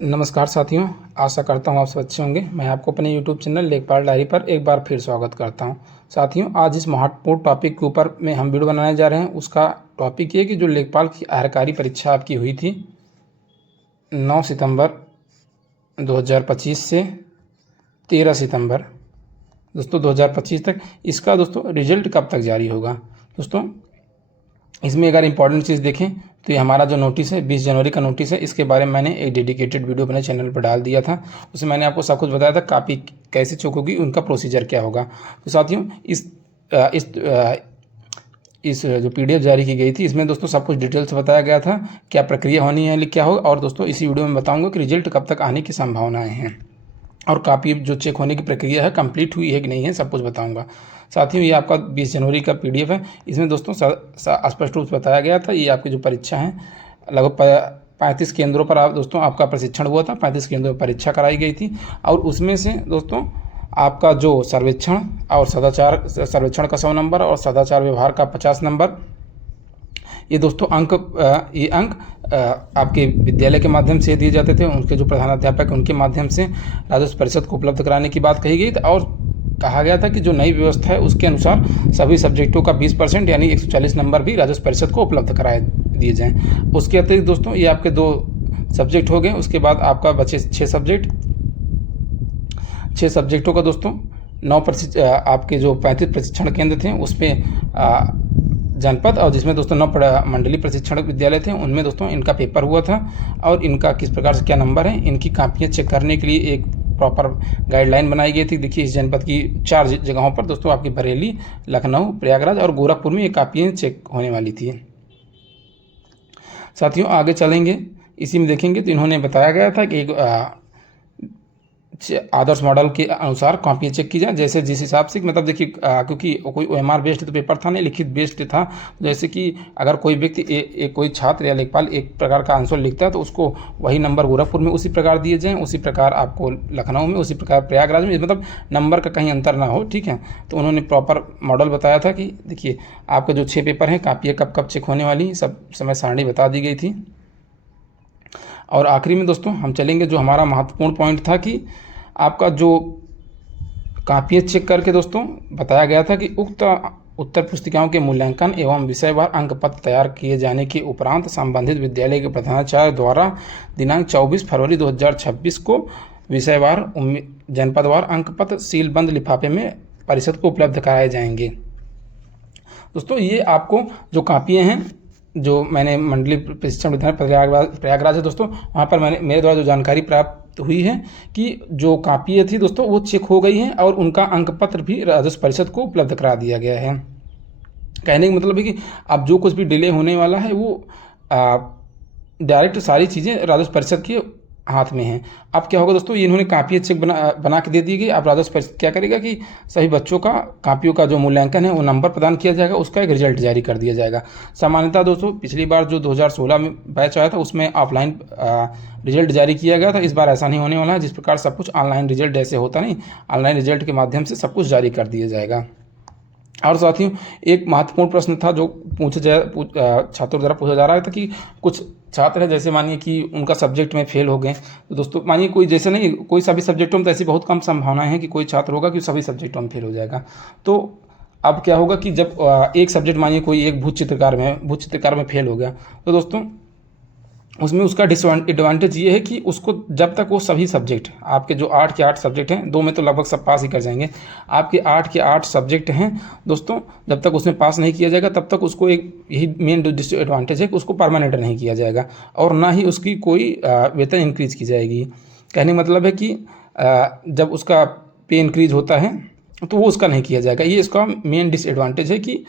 नमस्कार साथियों, आशा करता हूँ आप सब अच्छे होंगे। मैं आपको अपने YouTube चैनल लेखपाल डायरी पर एक बार फिर स्वागत करता हूँ। साथियों, आज इस महत्वपूर्ण टॉपिक के ऊपर में हम वीडियो बनाने जा रहे हैं। उसका टॉपिक ये है कि जो लेखपाल की आयकारी परीक्षा आपकी हुई थी 9 सितंबर 2025 से 13 सितंबर दोस्तों 2025 तक, इसका दोस्तों रिजल्ट कब तक जारी होगा। दोस्तों इसमें अगर इम्पॉर्टेंट चीज़ देखें तो ये हमारा जो नोटिस है 20 जनवरी का नोटिस है। इसके बारे में मैंने एक डेडिकेटेड वीडियो अपने चैनल पर डाल दिया था। उसमें मैंने आपको सब कुछ बताया था, कॉपी कैसे चेक होगी, उनका प्रोसीजर क्या होगा। तो साथियों इस जो PDF जारी की गई थी, इसमें दोस्तों सब कुछ डिटेल से बताया गया था, क्या प्रक्रिया होनी है, क्या होगा। और दोस्तों इसी वीडियो में बताऊँगा कि रिजल्ट कब तक आने की संभावनाएँ हैं और कॉपी जो चेक होने की प्रक्रिया है कंप्लीट हुई है कि नहीं है, सब कुछ बताऊंगा। साथियों ये आपका 20 जनवरी का PDF है। इसमें दोस्तों स्पष्ट रूप से बताया गया था, ये आपकी जो परीक्षा है लगभग 35 केंद्रों पर दोस्तों आपका प्रशिक्षण हुआ था। 35 केंद्रों पर परीक्षा कराई गई थी और उसमें से दोस्तों आपका जो सर्वेक्षण और सदाचार, सर्वेक्षण का 100 नंबर और सदाचार व्यवहार का 50 नंबर, ये दोस्तों ये अंक आपके विद्यालय के माध्यम से दिए जाते थे। उनके जो प्रधानाध्यापक उनके माध्यम से राजस्व परिषद को उपलब्ध कराने की बात कही गई थी और कहा गया था कि जो नई व्यवस्था है उसके अनुसार सभी सब्जेक्टों का 20% यानी 140 नंबर भी राजस्व परिषद को उपलब्ध कराए दिए जाएँ। उसके अतिरिक्त दोस्तों ये आपके 2 सब्जेक्ट हो गए। उसके बाद आपका बचे 6 सब्जेक्ट। 6 सब्जेक्टों का दोस्तों 9% आपके जो 35 प्रशिक्षण केंद्र थे उसमें जनपद, और जिसमें दोस्तों 9 मंडलीय प्रशिक्षण विद्यालय थे, उनमें दोस्तों इनका पेपर हुआ था और इनका किस प्रकार से क्या नंबर है, इनकी कापियाँ चेक करने के लिए एक प्रॉपर गाइडलाइन बनाई गई थी। देखिए इस जनपद की 4 जगहों पर दोस्तों आपकी बरेली, लखनऊ, प्रयागराज और गोरखपुर में ये कापियाँ चेक होने वाली थी। साथियों आगे चलेंगे, इसी में देखेंगे तो इन्होंने बताया गया था कि एक आदर्श मॉडल के अनुसार कॉपी चेक की जाए, जैसे जिस हिसाब से मतलब देखिए क्योंकि कोई OMR बेस्ड तो पेपर था नहीं, लिखित बेस्ड था। जैसे कि अगर कोई व्यक्ति कोई छात्र या लेखपाल एक प्रकार का आंसर लिखता है तो उसको वही नंबर गोरखपुर में उसी प्रकार दिए जाएँ, उसी प्रकार आपको लखनऊ में, उसी प्रकार प्रयागराज में, मतलब नंबर का कहीं अंतर ना हो। ठीक है, तो उन्होंने प्रॉपर मॉडल बताया था कि देखिए आपके जो 6 पेपर हैं, कापियाँ कब कब चेक होने वाली, सब समय सारणी बता दी गई थी। और आखिरी में दोस्तों हम चलेंगे, जो हमारा महत्वपूर्ण पॉइंट था कि आपका जो कापियाँ चेक करके दोस्तों बताया गया था कि उक्त उत्तर पुस्तिकाओं के मूल्यांकन एवं विषयवार अंक पत्र तैयार किए जाने के उपरांत संबंधित विद्यालय के प्रधानाचार्य द्वारा दिनांक 24 फरवरी 2026 को विषयवार जनपदवार अंक पत्र सीलबंद लिफाफे में परिषद को उपलब्ध कराए जाएंगे। दोस्तों ये आपको जो कापियाँ हैं, जो मैंने मंडलीय प्रशिक्षण विद्यालय प्रयागराज है दोस्तों, वहाँ पर मेरे द्वारा जो जानकारी प्राप्त हुई है कि जो कापियाँ थी दोस्तों वो चेक हो गई हैं और उनका अंक पत्र भी राजस्व परिषद को उपलब्ध करा दिया गया है। कहने का मतलब है कि अब जो कुछ भी डिले होने वाला है वो डायरेक्ट सारी चीज़ें राजस्व परिषद के हाथ में हैं। अब क्या होगा दोस्तों, ये इन्होंने कापियाँ चेक बना के दे दी गई। अब राजस्व परिषद क्या करेगा कि सभी बच्चों का कापियों का जो मूल्यांकन है वो नंबर प्रदान किया जाएगा, उसका एक रिजल्ट जारी कर दिया जाएगा। सामान्यतः दोस्तों पिछली बार जो 2016 में बैच आया था उसमें ऑफलाइन रिजल्ट जारी किया गया था। इस बार ऐसा नहीं होने वाला है। जिस प्रकार सब कुछ ऑनलाइन रिजल्ट ऐसे होता नहीं, ऑनलाइन रिजल्ट के माध्यम से सब कुछ जारी कर दिया जाएगा। और साथियों एक महत्वपूर्ण प्रश्न था जो छात्रों द्वारा पूछा जा रहा था कि कुछ छात्र है, जैसे मानिए कि उनका सब्जेक्ट में फेल हो गए, तो दोस्तों मानिए कोई जैसे नहीं, कोई सभी सब्जेक्टों में तो ऐसी बहुत कम संभावनाएं हैं कि कोई छात्र होगा कि सभी सब्जेक्टों में फेल हो जाएगा। तो अब क्या होगा कि जब एक सब्जेक्ट मानिए कोई एक भूत चित्रकार में फेल हो गया, तो दोस्तों उसमें उसका डिसएडवांटेज ये है कि उसको जब तक वो सभी सब्जेक्ट आपके जो 8 के 8 सब्जेक्ट हैं, 2 में तो लगभग सब पास ही कर जाएंगे, आपके 8 के 8 सब्जेक्ट हैं दोस्तों, जब तक उसमें पास नहीं किया जाएगा तब तक उसको एक यही मेन डिसएडवांटेज है कि उसको परमानेंट नहीं किया जाएगा और ना ही उसकी कोई वेतन इंक्रीज की जाएगी। कहने का मतलब है कि जब उसका पे इंक्रीज होता है तो वो उसका नहीं किया जाएगा। ये इसका मेन डिसएडवांटेज है कि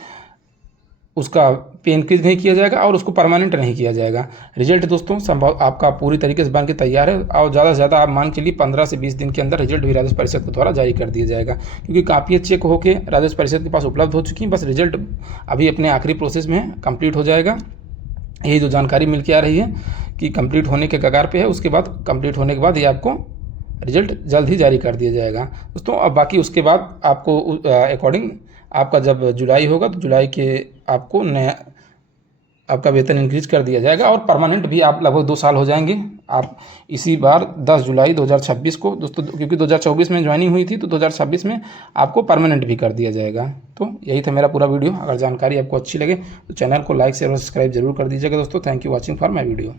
उसका पे इंक्रीज नहीं किया जाएगा और उसको परमानेंट नहीं किया जाएगा। रिजल्ट दोस्तों संभव आपका पूरी तरीके से बन के तैयार है और ज़्यादा से ज़्यादा आप मान के लिए 15 से 20 दिन के अंदर रिजल्ट भी राजस्व परिषद के द्वारा जारी कर दिया जाएगा, क्योंकि कापियाँ चेक होकर राजस्व परिषद के पास उपलब्ध हो चुकी हैं। बस रिजल्ट अभी अपने आखिरी प्रोसेस में है, कंप्लीट हो जाएगा। यही जो जानकारी मिल के आ रही है कि कंप्लीट होने के कगार पे है। उसके बाद कंप्लीट होने के बाद ये आपको रिजल्ट जल्द ही जारी कर दिया जाएगा दोस्तों। अब बाकी उसके बाद आपको अकॉर्डिंग आपका जब जुलाई होगा तो जुलाई के आपको नया आपका वेतन इंक्रीज कर दिया जाएगा और परमानेंट भी आप लगभग 2 साल हो जाएंगे आप इसी बार 10 जुलाई 2026 को दोस्तों, क्योंकि 2024 में ज्वाइनिंग हुई थी तो 2026 में आपको परमानेंट भी कर दिया जाएगा। तो यही था मेरा पूरा वीडियो। अगर जानकारी आपको अच्छी लगे तो चैनल को लाइक शेयर और सब्सक्राइब जरूर कर दीजिएगा दोस्तों। Thank you watching for my video.